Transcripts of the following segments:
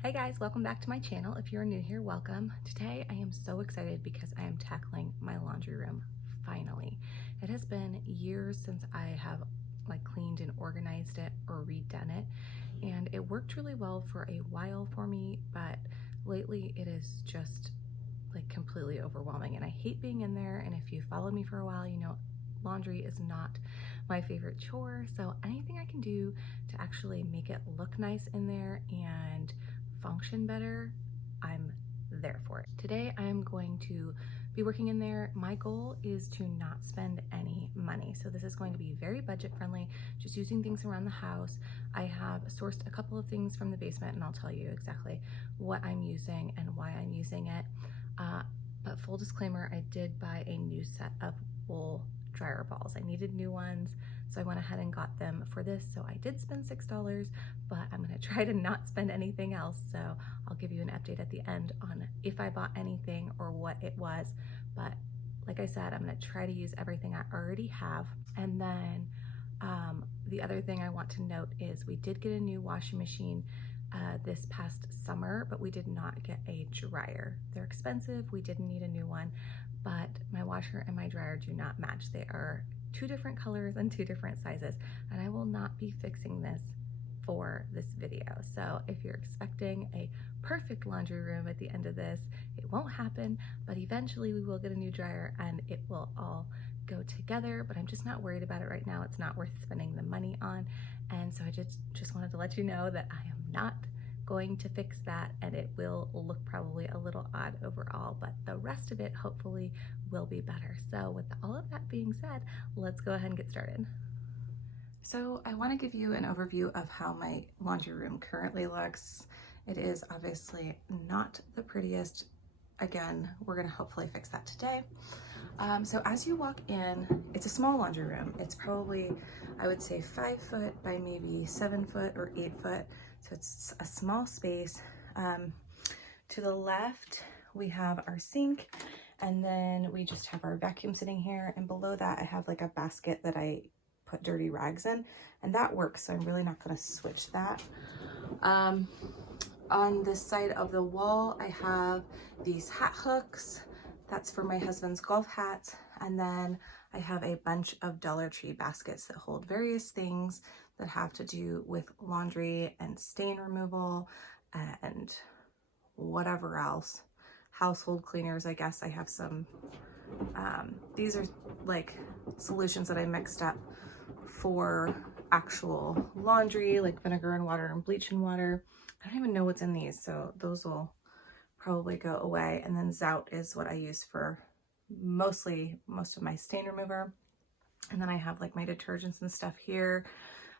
Hey guys, welcome back to my channel. If you're new here, welcome. Today I am so excited because I am tackling my laundry room finally. It has been years since I have cleaned and organized it or redone it, and it worked really well for a while for me, but lately it is just completely overwhelming and I hate being in there. And if you followed me for a while, you know laundry is not my favorite chore, so anything I can do to actually make it look nice in there and function better, I'm there for it. Today I am going to be working in there. My goal is to not spend any money, so this is going to be very budget friendly, just using things around the house. I have sourced a couple of things from the basement and I'll tell you exactly what I'm using and why I'm using it. But full disclaimer, I did buy a new set of wool dryer balls. I needed new ones, so I went ahead and got them for this. So I did spend $6, but I'm gonna try to not spend anything else. So I'll give you an update at the end on if I bought anything or what it was. But like I said, I'm gonna try to use everything I already have. And then the other thing I want to note is we did get a new washing machine this past summer, but we did not get a dryer. They're expensive, we didn't need a new one, but my washer and my dryer do not match. They are two different colors and two different sizes, and I will not be fixing this for this video. So if you're expecting a perfect laundry room at the end of this, it won't happen, but eventually we will get a new dryer and it will all go together, but I'm just not worried about it right now. It's not worth spending the money on. And so I just wanted to let you know that I am not going to fix that, and it will look probably a little odd overall, but the rest of it hopefully will be better. So with all of that being said, let's go ahead and get started. So I want to give you an overview of how my laundry room currently looks. It is obviously not the prettiest. Again, we're going to hopefully fix that today. So as you walk in, it's a small laundry room. It's probably, I would say, 5 foot by maybe 7 foot or 8 foot. So it's a small space. To the left, we have our sink, and then we just have our vacuum sitting here. And below that, I have like a basket that I put dirty rags in, and that works. So I'm really not going to switch that. On this side of the wall, I have these hat hooks. That's for my husband's golf hats. And then I have a bunch of Dollar Tree baskets that hold various things that have to do with laundry and stain removal and whatever else. Household cleaners, I guess. I have some, these are like solutions that I mixed up for actual laundry, like vinegar and water and bleach and water. I don't even know what's in these, so those will probably go away. And then Zout is what I use for most of my stain remover. And then I have like my detergents and stuff here.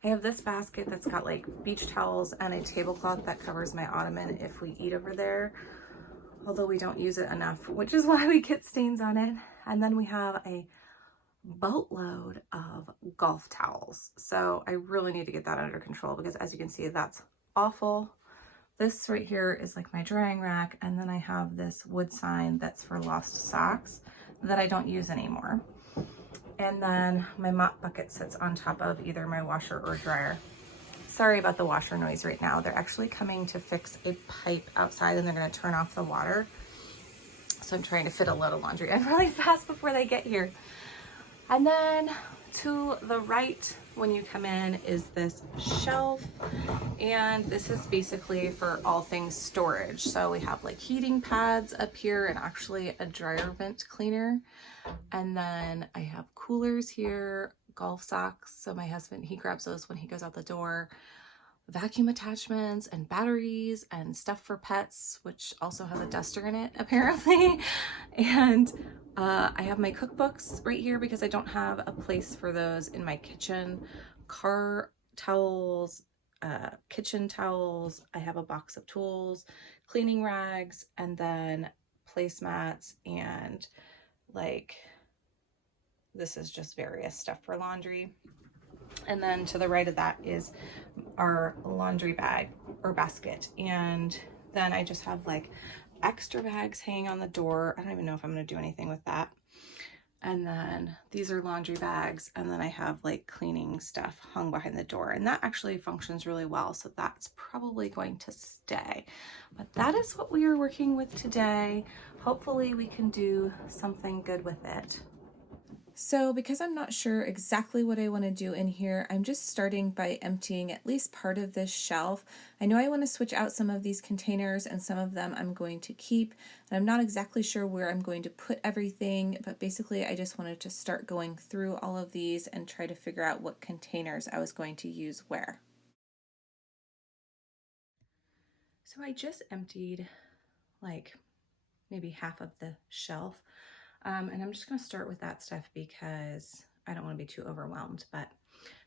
I have this basket that's got like beach towels and a tablecloth that covers my ottoman if we eat over there, although we don't use it enough, which is why we get stains on it. And then we have a boatload of golf towels. So I really need to get that under control because, as you can see, that's awful. This right here is like my drying rack, and then I have this wood sign that's for lost socks that I don't use anymore. And then my mop bucket sits on top of either my washer or dryer. Sorry about the washer noise right now. They're actually coming to fix a pipe outside and they're gonna turn off the water. So I'm trying to fit a load of laundry in really fast before they get here. And then to the right, when you come in, is this shelf, and this is basically for all things storage. So we have like heating pads up here and actually a dryer vent cleaner. And then I have coolers here, golf socks. So my husband, he grabs those when he goes out the door. Vacuum attachments and batteries and stuff for pets, which also has a duster in it apparently. And I have my cookbooks right here because I don't have a place for those in my kitchen. Car towels, kitchen towels. I have a box of tools, cleaning rags, and then placemats, and like this is just various stuff for laundry. And then to the right of that is our laundry bag or basket. And then I just have like extra bags hanging on the door. I don't even know if I'm going to do anything with that. And then these are laundry bags, and then I have like cleaning stuff hung behind the door, and that actually functions really well, so that's probably going to stay. But that is what we are working with today. Hopefully we can do something good with it. So because I'm not sure exactly what I want to do in here, I'm just starting by emptying at least part of this shelf. I know I want to switch out some of these containers, and some of them I'm going to keep. And I'm not exactly sure where I'm going to put everything, but basically I just wanted to start going through all of these and try to figure out what containers I was going to use where. So I just emptied like maybe half of the shelf. And I'm just going to start with that stuff because I don't want to be too overwhelmed. But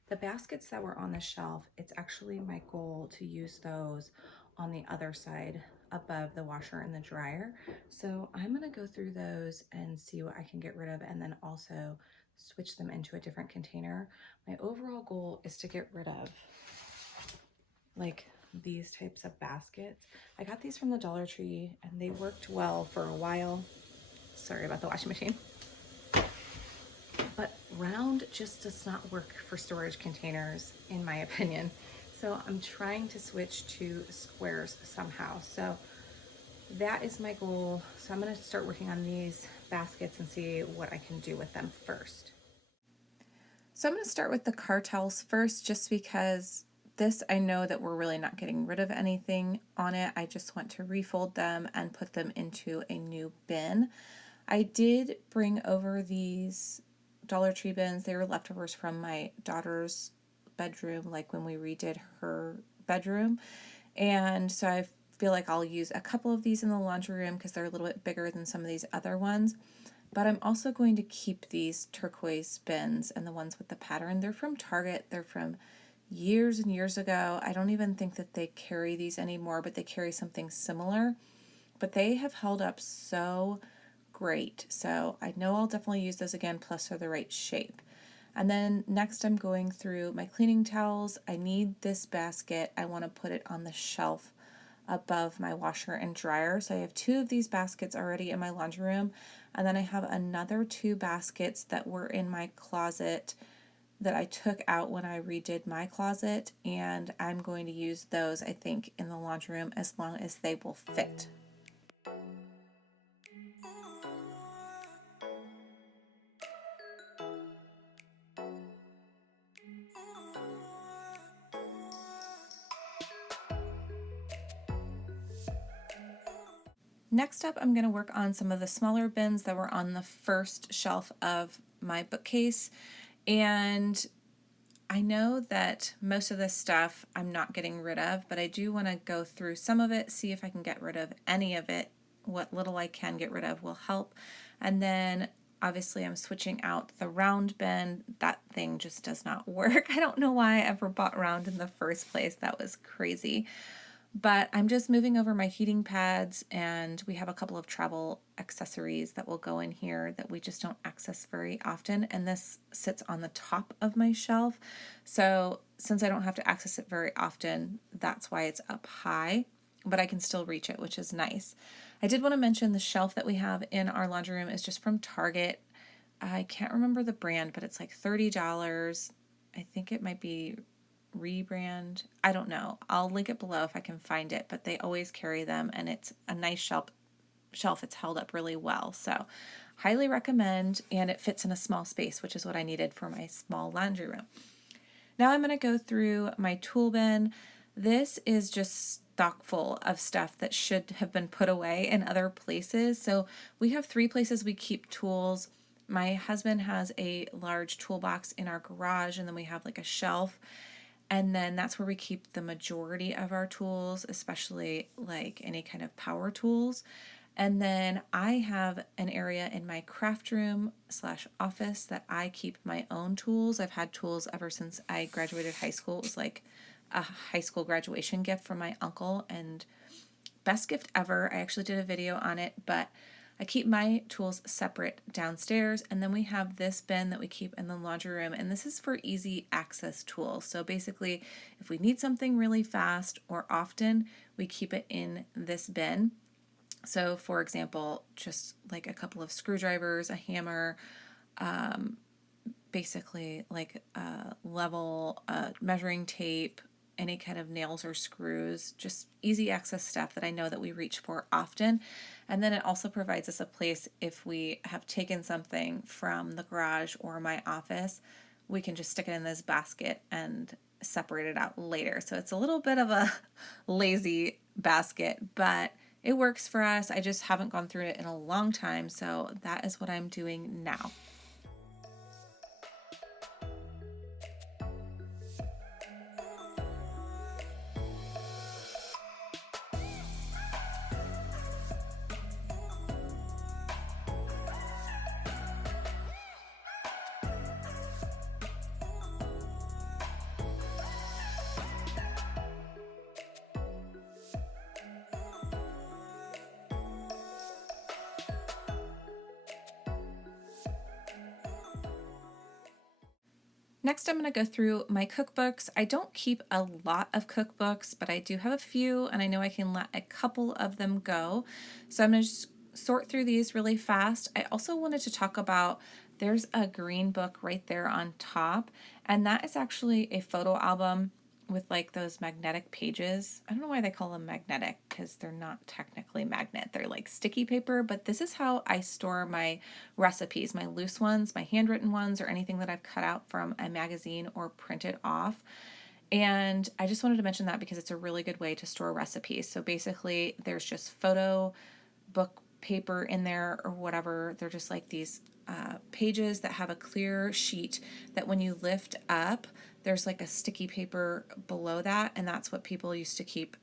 the baskets that were on the shelf, it's actually my goal to use those on the other side above the washer and the dryer. So I'm going to go through those and see what I can get rid of, and then also switch them into a different container. My overall goal is to get rid of like these types of baskets. I got these from the Dollar Tree and they worked well for a while. Sorry about the washing machine. But round just does not work for storage containers, in my opinion. So I'm trying to switch to squares somehow. So that is my goal. So I'm going to start working on these baskets and see what I can do with them first. So I'm going to start with the car towels first, just because this, I know that we're really not getting rid of anything on it. I just want to refold them and put them into a new bin. I did bring over these Dollar Tree bins. They were leftovers from my daughter's bedroom, like when we redid her bedroom. And so I feel like I'll use a couple of these in the laundry room because they're a little bit bigger than some of these other ones. But I'm also going to keep these turquoise bins and the ones with the pattern. They're from Target. They're from years and years ago. I don't even think that they carry these anymore, but they carry something similar. But they have held up so great. So I know I'll definitely use those again, plus they're the right shape. And then next I'm going through my cleaning towels. I need this basket. I want to put it on the shelf above my washer and dryer. So I have 2 of these baskets already in my laundry room. And then I have another 2 baskets that were in my closet that I took out when I redid my closet. And I'm going to use those, I think, in the laundry room as long as they will fit. Next up, I'm going to work on some of the smaller bins that were on the first shelf of my bookcase. And I know that most of this stuff I'm not getting rid of, but I do want to go through some of it, see if I can get rid of any of it. What little I can get rid of will help. And then obviously I'm switching out the round bin. That thing just does not work. I don't know why I ever bought round in the first place. That was crazy. But I'm just moving over my heating pads, and we have a couple of travel accessories that will go in here that we just don't access very often. And this sits on the top of my shelf. So since I don't have to access it very often, that's why it's up high, but I can still reach it, which is nice. I did want to mention the shelf that we have in our laundry room is just from Target. I can't remember the brand, but it's like $30. I think it might be Rebrand. I don't know. I'll link it below if I can find it, but they always carry them, and it's a nice shelf. It's held up really well. So highly recommend, and it fits in a small space, which is what I needed for my small laundry room. Now I'm going to go through my tool bin. This is just stock full of stuff that should have been put away in other places. So we have 3 places we keep tools. My husband has a large toolbox in our garage, and then we have like a shelf. And then that's where we keep the majority of our tools, especially like any kind of power tools. And then I have an area in my craft room / office that I keep my own tools. I've had tools ever since I graduated high school. It was like a high school graduation gift from my uncle, and best gift ever. I actually did a video on it, but I keep my tools separate downstairs, and then we have this bin that we keep in the laundry room, and this is for easy access tools. So basically, if we need something really fast or often, we keep it in this bin. So for example, just like a couple of screwdrivers, a hammer, basically like level measuring tape, any kind of nails or screws, just easy access stuff that I know that we reach for often. And then it also provides us a place if we have taken something from the garage or my office, we can just stick it in this basket and separate it out later. So it's a little bit of a lazy basket, but it works for us. I just haven't gone through it in a long time, so that is what I'm doing now. Next, I'm going to go through my cookbooks. I don't keep a lot of cookbooks, but I do have a few, and I know I can let a couple of them go. So I'm going to just sort through these really fast. I also wanted to talk about, there's a green book right there on top, and that is actually a photo album with like those magnetic pages. I don't know why they call them magnetic, because they're not technically magnet. They're like sticky paper, but this is how I store my recipes, my loose ones, my handwritten ones, or anything that I've cut out from a magazine or printed off. And I just wanted to mention that because it's a really good way to store recipes. So basically there's just photo book paper in there or whatever. They're just like these pages that have a clear sheet that when you lift up, there's like a sticky paper below that, and that's what people used to keep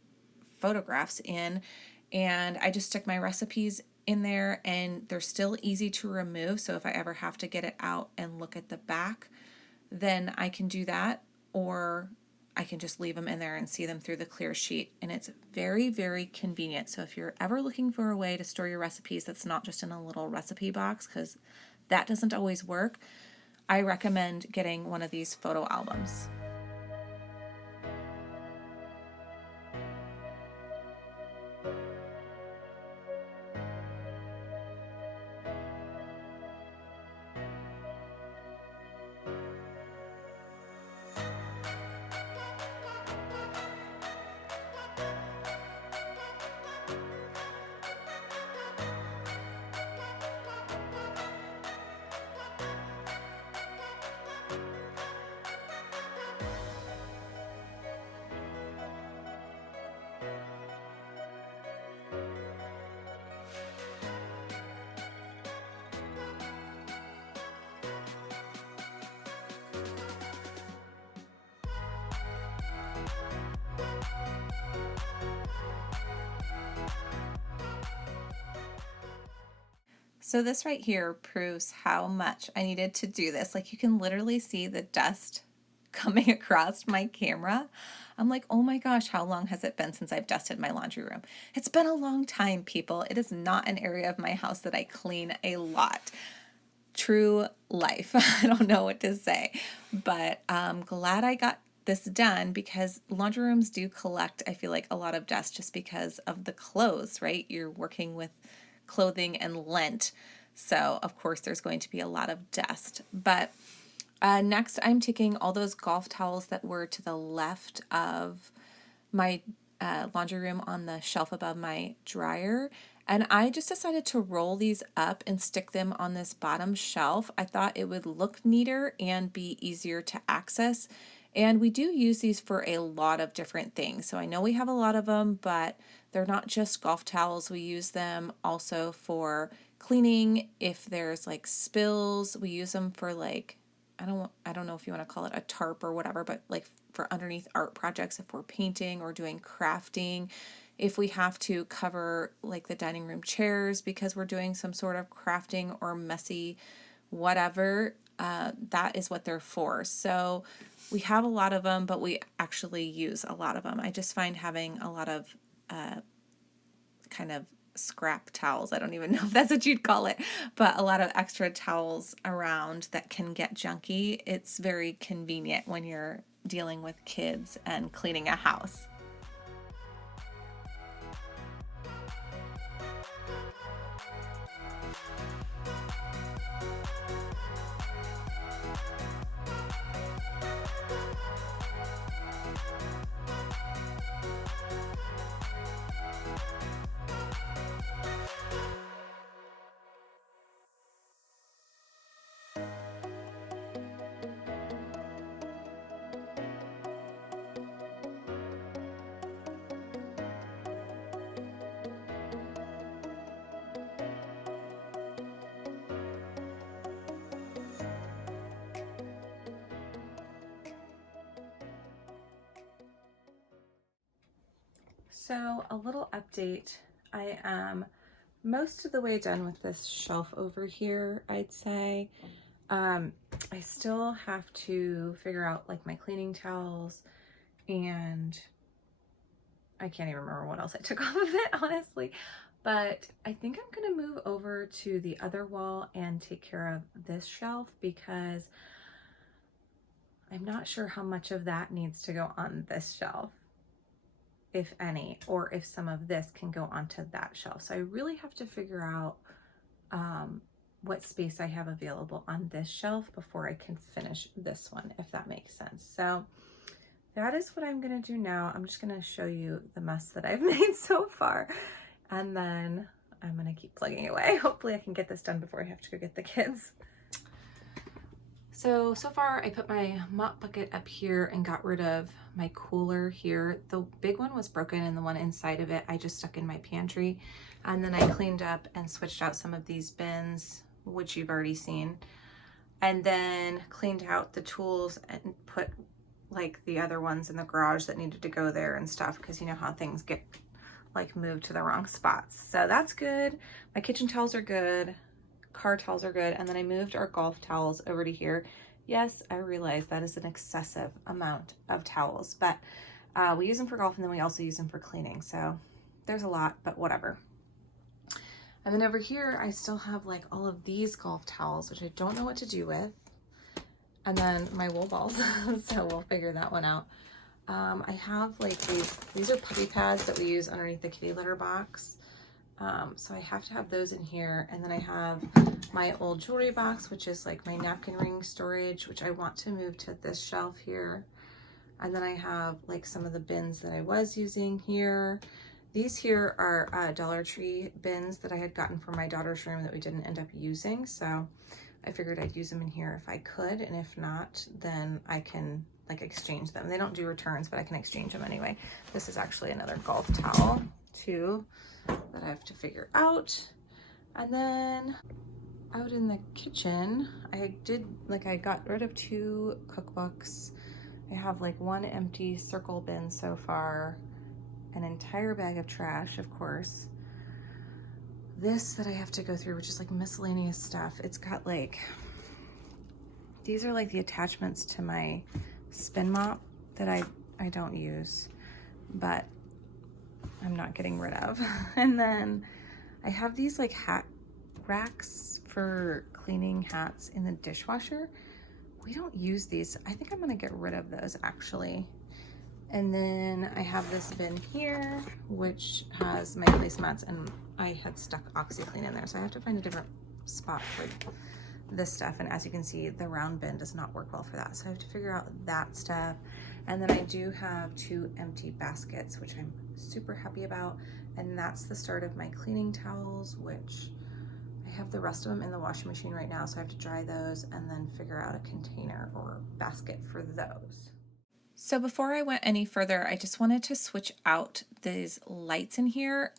photographs in. And I just stick my recipes in there, and they're still easy to remove. So if I ever have to get it out and look at the back, then I can do that, or I can just leave them in there and see them through the clear sheet. And it's very, very convenient. So if you're ever looking for a way to store your recipes that's not just in a little recipe box, because that doesn't always work, I recommend getting one of these photo albums. So this right here proves how much I needed to do this. Like, you can literally see the dust coming across my camera. I'm like, oh my gosh, how long has it been since I've dusted my laundry room? It's been a long time, people. It is not an area of my house that I clean a lot. True life. I don't know what to say, but I'm glad I got this done, because laundry rooms do collect, I feel like, a lot of dust just because of the clothes, right? You're working with clothing and lint, so of course there's going to be a lot of dust. But next, I'm taking all those golf towels that were to the left of my laundry room on the shelf above my dryer, and I just decided to roll these up and stick them on this bottom shelf. I thought it would look neater and be easier to access. And we do use these for a lot of different things. So I know we have a lot of them, but they're not just golf towels. We use them also for cleaning. If there's like spills, we use them for like, I don't know if you want to call it a tarp or whatever, but like for underneath art projects, if we're painting or doing crafting. If we have to cover like the dining room chairs because we're doing some sort of crafting or messy whatever, that is what they're for. So we have a lot of them, but we actually use a lot of them. I just find having a lot of kind of scrap towels, I don't even know if that's what you'd call it, but a lot of extra towels around that can get junky. It's very convenient when you're dealing with kids and cleaning a house. So a little update. I am most of the way done with this shelf over here, I'd say. I still have to figure out like my cleaning towels, and I can't even remember what else I took off of it, honestly. But I think I'm gonna move over to the other wall and take care of this shelf because I'm not sure how much of that needs to go on this shelf, if any, or if some of this can go onto that shelf. So I really have to figure out what space I have available on this shelf before I can finish this one, if that makes sense. So that is what I'm gonna do now. I'm just gonna show you the mess that I've made so far, and then I'm gonna keep plugging away. Hopefully I can get this done before I have to go get the kids. So far I put my mop bucket up here and got rid of my cooler here. The big one was broken and the one inside of it I just stuck in my pantry. And then I cleaned up and switched out some of these bins, which you've already seen. And then cleaned out the tools and put like the other ones in the garage that needed to go there and stuff, because you know how things get like moved to the wrong spots. So that's good. My kitchen towels are good. Car towels are good. And then I moved our golf towels over to here. Yes, I realize that is an excessive amount of towels, but we use them for golf and then we also use them for cleaning. So there's a lot, but whatever. And then over here, I still have like all of these golf towels, which I don't know what to do with. And then my wool balls, so we'll figure that one out. I have like these are puppy pads that we use underneath the kitty litter box. So I have to have those in here. And then I have my old jewelry box, which is like my napkin ring storage, which I want to move to this shelf here. And then I have like some of the bins that I was using here. These here are Dollar Tree bins that I had gotten from my daughter's room that we didn't end up using. So I figured I'd use them in here if I could. And if not, then I can like exchange them. They don't do returns, but I can exchange them anyway. This is actually another golf towel too that I have to figure out. And then out in the kitchen, I got rid of 2 cookbooks. I have like 1 empty circle bin so far, an entire bag of trash, of course. This that I have to go through, which is like miscellaneous stuff. It's got like, these are like the attachments to my spin mop that I don't use, but I'm not getting rid of. And then I have these like hat racks for cleaning hats in the dishwasher. We don't use these. I think I'm gonna get rid of those actually. And then I have this bin here, which has my placemats, and I had stuck OxyClean in there. So I have to find a different spot for this stuff. And as you can see, the round bin does not work well for that. So I have to figure out that stuff. And then I do have 2 empty baskets, which I'm super happy about. And that's the start of my cleaning towels, which I have the rest of them in the washing machine right now. So I have to dry those and then figure out a container or basket for those. So before I went any further, I just wanted to switch out these lights in here.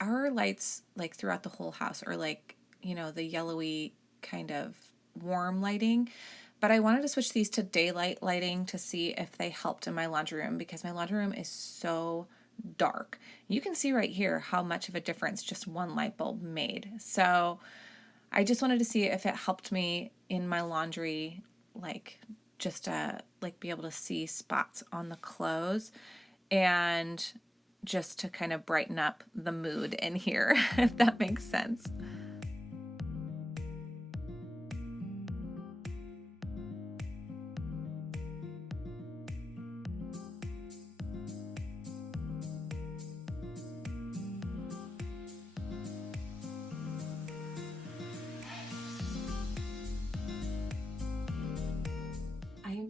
Our lights like throughout the whole house are like, you know, the yellowy kind of warm lighting, but I wanted to switch these to daylight lighting to see if they helped in my laundry room, because my laundry room is so dark. You can see right here how much of a difference just 1 light bulb made. So I just wanted to see if it helped me in my laundry, like just to like be able to see spots on the clothes and just to kind of brighten up the mood in here, if that makes sense.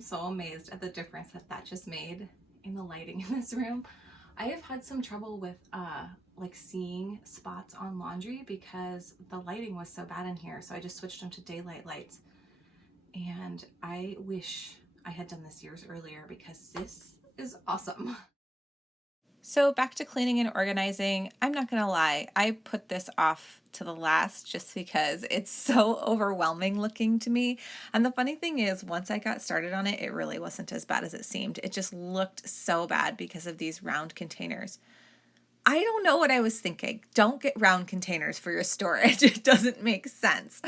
So amazed at the difference that just made in the lighting in this room. I have had some trouble with like seeing spots on laundry because the lighting was so bad in here. So I just switched them to daylight lights, and I wish I had done this years earlier because this is awesome. So back to cleaning and organizing. I'm not gonna lie, I put this off to the last just because it's so overwhelming looking to me. And the funny thing is, once I got started on it, it really wasn't as bad as it seemed. It just looked so bad because of these round containers. I don't know what I was thinking. Don't get round containers for your storage. It doesn't make sense.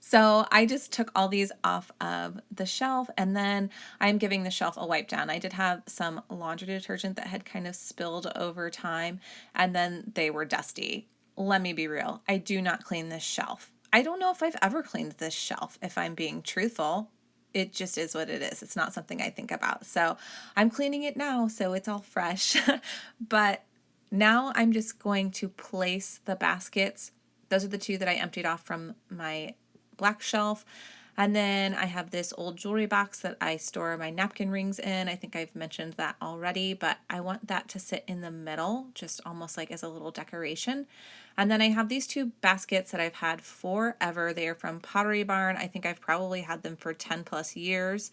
So I just took all these off of the shelf, and then I'm giving the shelf a wipe down. I did have some laundry detergent that had kind of spilled over time, and then they were dusty. Let me be real. I do not clean this shelf. I don't know if I've ever cleaned this shelf, if I'm being truthful. It just is what it is. It's not something I think about. So I'm cleaning it now, so it's all fresh. But now I'm just going to place the baskets. Those are the two that I emptied off from my black shelf. And then I have this old jewelry box that I store my napkin rings in. I think I've mentioned that already, but I want that to sit in the middle, just almost like as a little decoration. And then I have these two baskets that I've had forever. They are from Pottery Barn. I think I've probably had them for 10 plus years.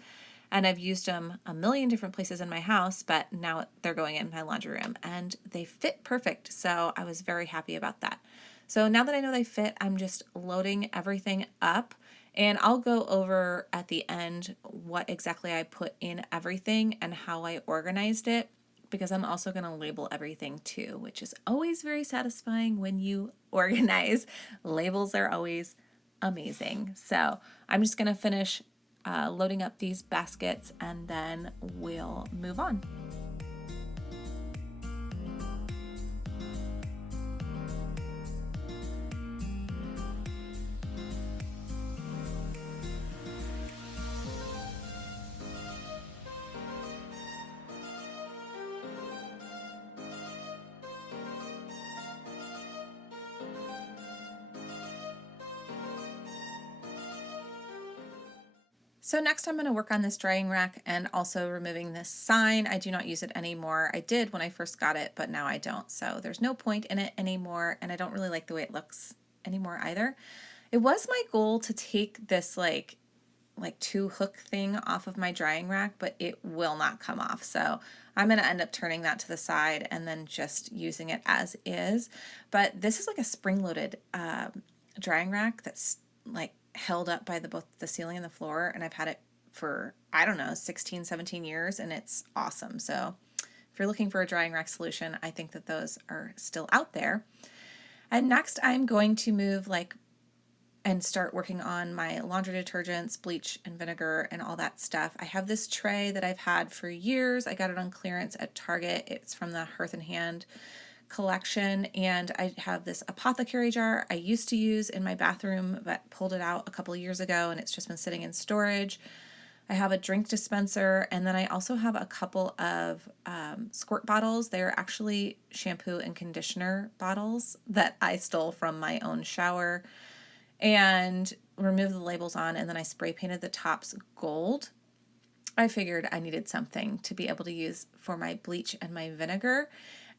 And I've used them a million different places in my house, but now they're going in my laundry room and they fit perfect. So I was very happy about that. So now that I know they fit, I'm just loading everything up, and I'll go over at the end what exactly I put in everything and how I organized it, because I'm also going to label everything too, which is always very satisfying when you organize. Labels are always amazing. So I'm just going to finish loading up these baskets and then we'll move on. So next I'm going to work on this drying rack and also removing this sign. I do not use it anymore. I did when I first got it, but now I don't. So there's no point in it anymore, and I don't really like the way it looks anymore either. It was my goal to take this like 2-hook thing off of my drying rack, but it will not come off. So I'm going to end up turning that to the side and then just using it as is. But this is like a spring-loaded drying rack that's like held up by both the ceiling and the floor, and I've had it for, I don't know, 16, 17 years, and it's awesome. So if you're looking for a drying rack solution, I think that those are still out there. And next I'm going to move and start working on my laundry detergents, bleach and vinegar and all that stuff. I have this tray that I've had for years. I got it on clearance at Target. It's from the Hearth and Hand collection, and I have this apothecary jar I used to use in my bathroom but pulled it out a couple of years ago, and it's just been sitting in storage. I have a drink dispenser, and then I also have a couple of squirt bottles. They're actually shampoo and conditioner bottles that I stole from my own shower and removed the labels on, and then I spray painted the tops gold. I figured I needed something to be able to use for my bleach and my vinegar,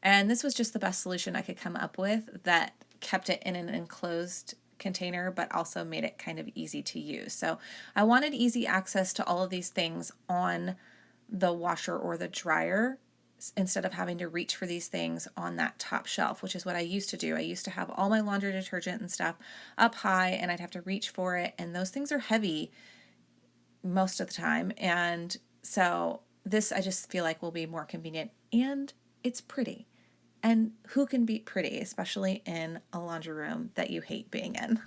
and this was just the best solution I could come up with that kept it in an enclosed container but also made it kind of easy to use. So I wanted easy access to all of these things on the washer or the dryer instead of having to reach for these things on that top shelf, which is what I used to do. I used to have all my laundry detergent and stuff up high, and I'd have to reach for it, and those things are heavy most of the time. And so this, I just feel like, will be more convenient, and it's pretty. And who can beat pretty, especially in a laundry room that you hate being in?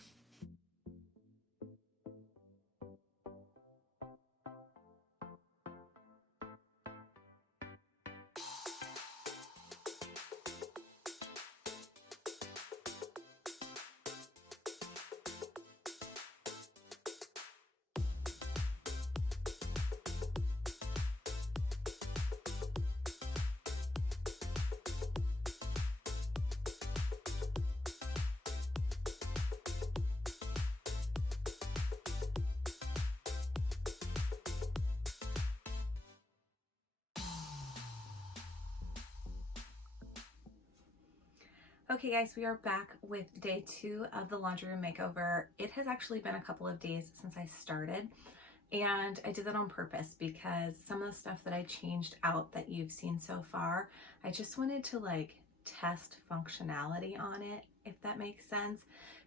Okay guys, we are back with day 2 of the laundry room makeover. It has actually been a couple of days since I started, and I did that on purpose because some of the stuff that I changed out that you've seen so far, I just wanted to test functionality on it, if that makes sense,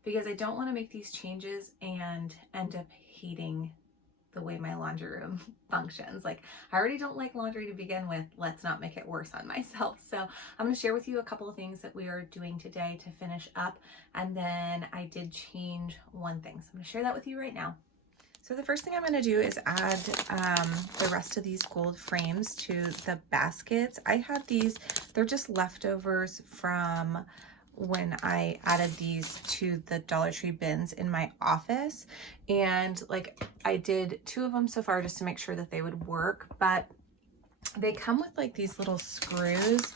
because I don't want to make these changes and end up hating the way my laundry room functions. Like, I already don't like laundry to begin with. Let's not make it worse on myself. So I'm going to share with you a couple of things that we are doing today to finish up. And then I did change one thing. So I'm going to share that with you right now. So the first thing I'm going to do is add the rest of these gold frames to the baskets. I have these, they're just leftovers from when I added these to the Dollar Tree bins in my office. And like, I did 2 of them so far just to make sure that they would work, but they come with like these little screws,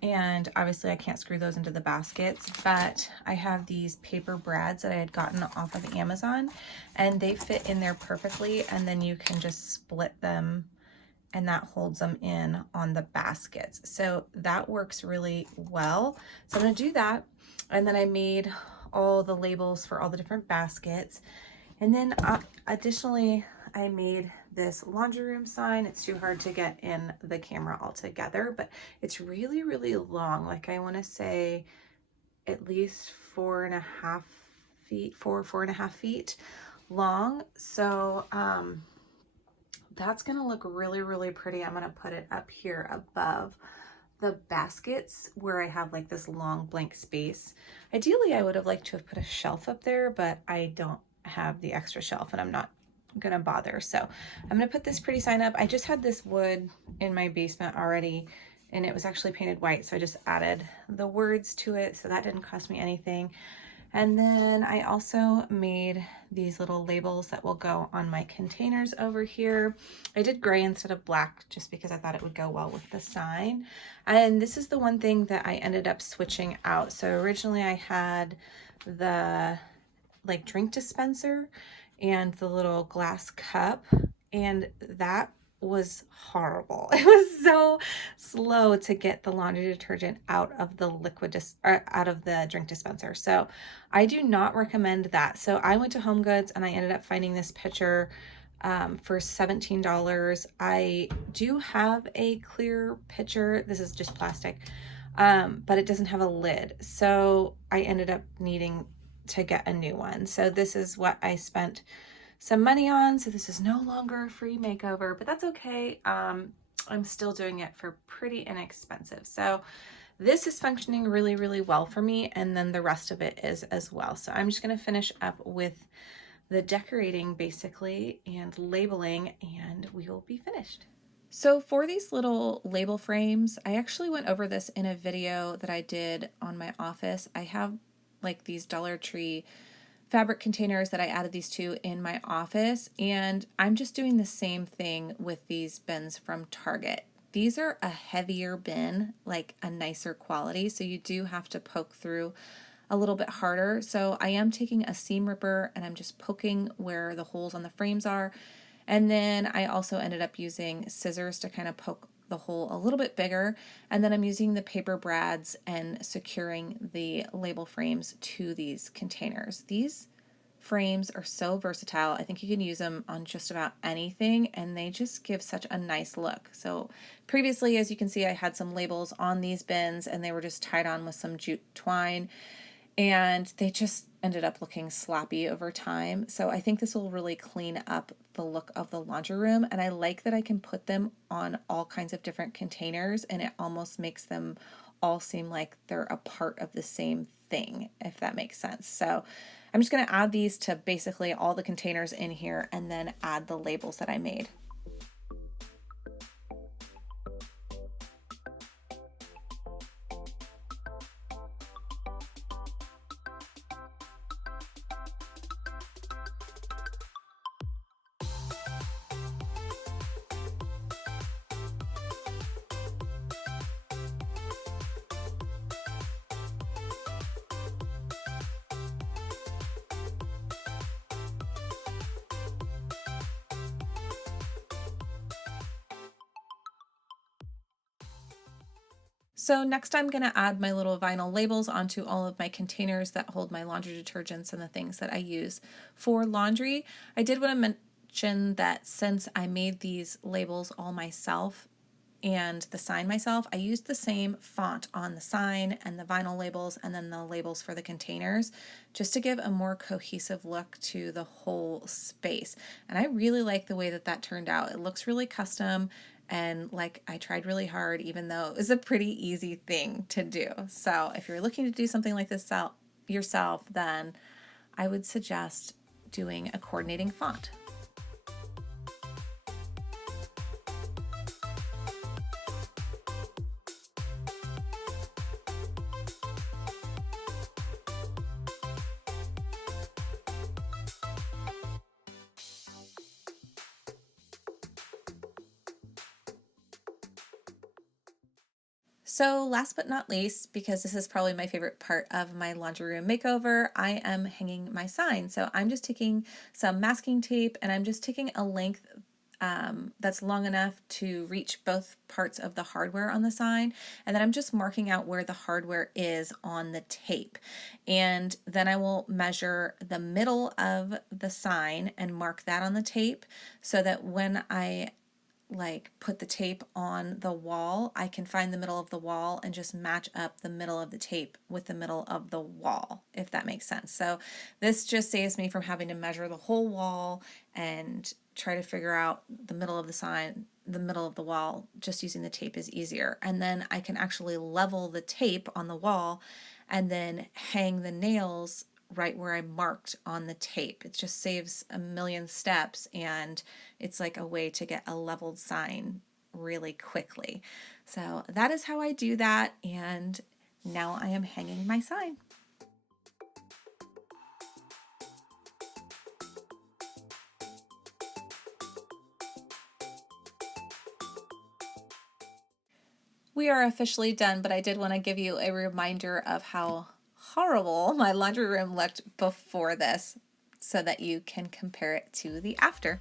and obviously I can't screw those into the baskets, but I have these paper brads that I had gotten off of Amazon, and they fit in there perfectly, and then you can just split them and that holds them in on the baskets. So that works really well. So I'm going to do that. And then I made all the labels for all the different baskets. And then additionally, I made this laundry room sign. It's too hard to get in the camera altogether, but it's really, really long. Like, I want to say at least 4.5 feet, 4.5 feet long. So, that's going to look really, really pretty. I'm going to put it up here above the baskets where I have like this long blank space. Ideally, I would have liked to have put a shelf up there, but I don't have the extra shelf and I'm not going to bother. So I'm going to put this pretty sign up. I just had this wood in my basement already, and it was actually painted white. So I just added the words to it. So that didn't cost me anything. And then I also made these little labels that will go on my containers over here. I did gray instead of black just because I thought it would go well with the sign. And this is the one thing that I ended up switching out. So originally I had the like drink dispenser and the little glass cup, and that was horrible. It was so slow to get the laundry detergent out of the out of the drink dispenser. So I do not recommend that. So I went to Home Goods and I ended up finding this pitcher for $17. I do have a clear pitcher. This is just plastic, but it doesn't have a lid. So I ended up needing to get a new one. So this is what I spent some money on. So this is no longer a free makeover, but that's okay. I'm still doing it for pretty inexpensive. So this is functioning really, really well for me. And then the rest of it is as well. So I'm just going to finish up with the decorating basically and labeling, and we will be finished. So for these little label frames, I actually went over this in a video that I did on my office. I have like these Dollar Tree fabric containers that I added these to in my office, and I'm just doing the same thing with these bins from Target. These are a heavier bin, like a nicer quality, so you do have to poke through a little bit harder. So I am taking a seam ripper and I'm just poking where the holes on the frames are, and then I also ended up using scissors to kind of poke the hole a little bit bigger, and then I'm using the paper brads and securing the label frames to these containers. These frames are so versatile. I think you can use them on just about anything, and they just give such a nice look. So previously, as you can see, I had some labels on these bins and they were just tied on with some jute twine, and they just ended up looking sloppy over time. So I think this will really clean up the look of the laundry room, and I like that I can put them on all kinds of different containers, and it almost makes them all seem like they're a part of the same thing, if that makes sense. So I'm just going to add these to basically all the containers in here and then add the labels that I made. So next I'm going to add my little vinyl labels onto all of my containers that hold my laundry detergents and the things that I use for laundry. I did want to mention that since I made these labels all myself, and the sign myself, I used the same font on the sign and the vinyl labels and then the labels for the containers just to give a more cohesive look to the whole space. And I really like the way that that turned out. It looks really custom, and like I tried really hard, even though it was a pretty easy thing to do. So if you're looking to do something like this yourself, then I would suggest doing a coordinating font. So last but not least, because this is probably my favorite part of my laundry room makeover, I am hanging my sign. So I'm just taking some masking tape and I'm just taking a length that's long enough to reach both parts of the hardware on the sign, and then I'm just marking out where the hardware is on the tape. And then I will measure the middle of the sign and mark that on the tape so that when I put the tape on the wall, I can find the middle of the wall and just match up the middle of the tape with the middle of the wall, if that makes sense. So this just saves me from having to measure the whole wall and try to figure out the middle of the sign, the middle of the wall. Just using the tape is easier. And then I can actually level the tape on the wall and then hang the nails right where I marked on the tape. It just saves a million steps, and it's like a way to get a leveled sign really quickly. So that is how I do that, and now I am hanging my sign. We are officially done, but I did want to give you a reminder of how horrible my laundry room looked before this so that you can compare it to the after.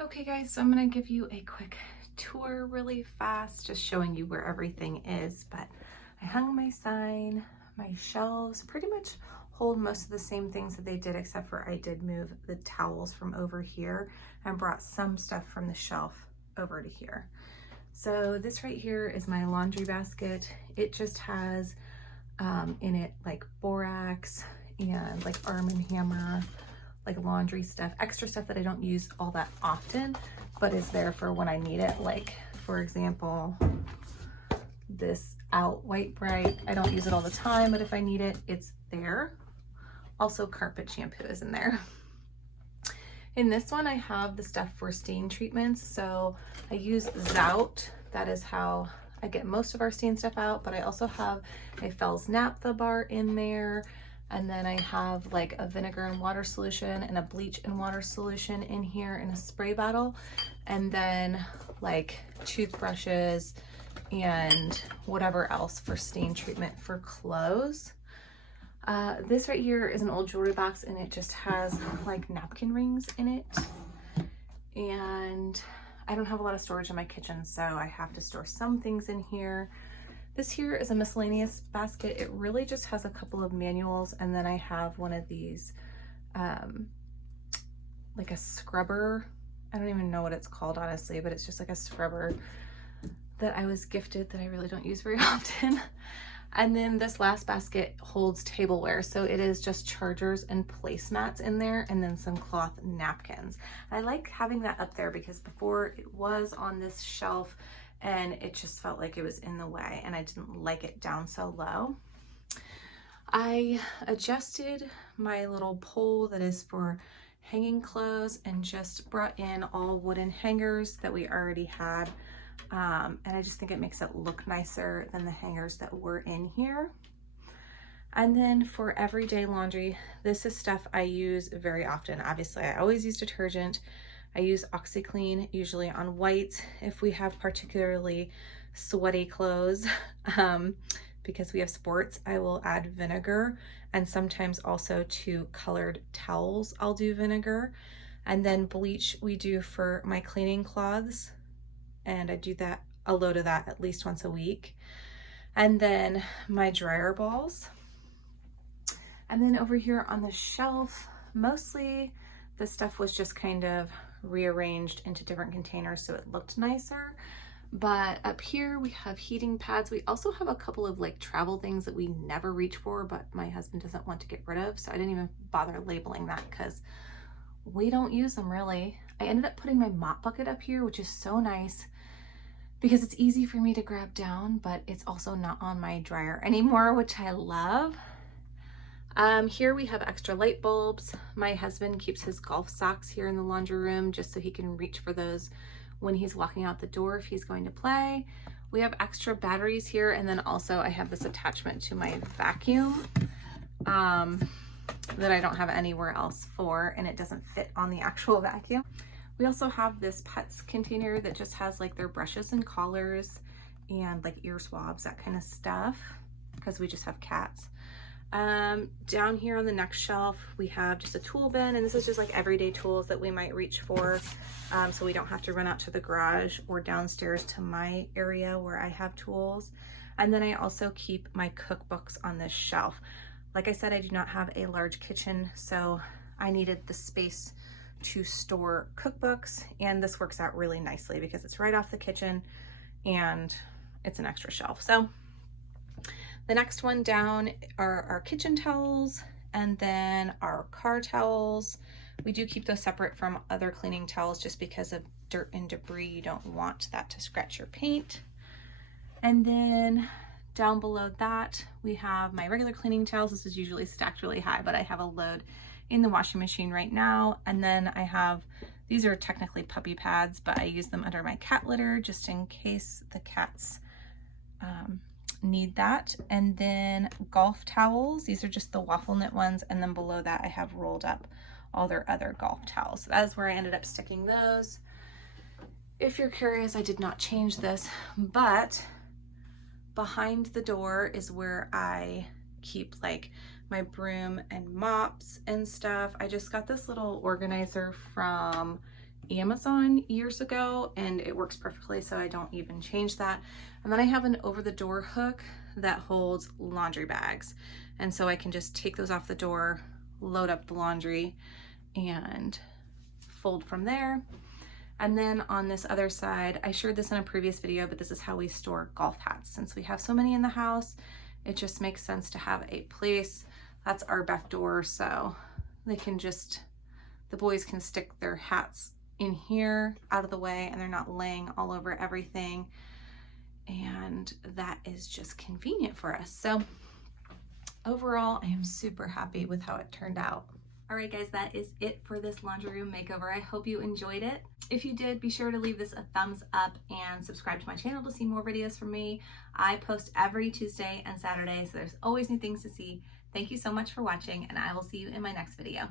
Okay guys, so I'm gonna give you a quick tour really fast, just showing you where everything is. But I hung my sign, my shelves pretty much hold most of the same things that they did, except for I did move the towels from over here and brought some stuff from the shelf over to here. So this right here is my laundry basket. It just has in it like borax and like Arm & Hammer, like laundry stuff, extra stuff that I don't use all that often, but is there for when I need it. Like for example, this Out White Bright. I don't use it all the time, but if I need it, it's there. Also carpet shampoo is in there. In this one, I have the stuff for stain treatments. So I use Zout. That is how I get most of our stain stuff out, but I also have a Fels Naphtha bar in there. And then I have like a vinegar and water solution and a bleach and water solution in here in a spray bottle. And then like toothbrushes and whatever else for stain treatment for clothes. This right here is an old jewelry box, and it just has like napkin rings in it. And I don't have a lot of storage in my kitchen, so I have to store some things in here. This here is a miscellaneous basket. It really just has a couple of manuals, and then I have one of these, like a scrubber I don't even know what it's called, honestly, but it's just like a scrubber that I was gifted that I really don't use very often. And then this last basket holds tableware. So it is just chargers and placemats in there, and then some cloth napkins. I like having that up there because before it was on this shelf and it just felt like it was in the way, and I didn't like it down so low. I adjusted my little pole that is for hanging clothes and just brought in all wooden hangers that we already had. And I just think it makes it look nicer than the hangers that were in here. And then for everyday laundry, this is stuff I use very often. Obviously, I always use detergent. I use OxiClean, usually on whites if we have particularly sweaty clothes. Because we have sports, I will add vinegar, and sometimes also to colored towels, I'll do vinegar. And then bleach we do for my cleaning cloths, and I do that, a load of that at least once a week. And then my dryer balls. And then over here on the shelf, mostly the stuff was just kind of rearranged into different containers so it looked nicer. But up here we have heating pads. We also have a couple of like travel things that we never reach for, but my husband doesn't want to get rid of, so I didn't even bother labeling that because we don't use them really. I ended up putting my mop bucket up here, which is so nice because it's easy for me to grab down, but it's also not on my dryer anymore, which I love. Here we have extra light bulbs. My husband keeps his golf socks here in the laundry room just so he can reach for those when he's walking out the door if he's going to play. We have extra batteries here, and then also I have this attachment to my vacuum that I don't have anywhere else for, and it doesn't fit on the actual vacuum. We also have this pets container that just has like their brushes and collars and like ear swabs, that kind of stuff, because we just have cats. Down here on the next shelf, we have just a tool bin, and this is just like everyday tools that we might reach for, so we don't have to run out to the garage or downstairs to my area where I have tools. And then I also keep my cookbooks on this shelf. Like I said, I do not have a large kitchen, so I needed the space to store cookbooks, and this works out really nicely because it's right off the kitchen and it's an extra shelf. So the next one down are our kitchen towels, and then our car towels. We do keep those separate from other cleaning towels just because of dirt and debris. You don't want that to scratch your paint. And then down below that, we have my regular cleaning towels. This is usually stacked really high, but I have a load in the washing machine right now. And then I have, these are technically puppy pads, but I use them under my cat litter just in case the cats need that. And then golf towels, these are just the waffle knit ones, and then below that I have rolled up all their other golf towels. So that is where I ended up sticking those. If you're curious, I did not change this, but behind the door is where I keep like my broom and mops and stuff. I just got this little organizer from Amazon years ago, and it works perfectly, so I don't even change that. And then I have an over-the-door hook that holds laundry bags, and so I can just take those off the door, load up the laundry, and fold from there. And then on this other side, I shared this in a previous video, but this is how we store golf hats. Since we have so many in the house, it just makes sense to have a place. That's our back door, so they can just, the boys can stick their hats in here out of the way, and they're not laying all over everything, and that is just convenient for us. So overall, I am super happy with how it turned out. All right, guys, that is it for this laundry room makeover. I hope you enjoyed it. If you did, be sure to leave this a thumbs up and subscribe to my channel to see more videos from me. I post every Tuesday and Saturday, so there's always new things to see. Thank you so much for watching, and I will see you in my next video.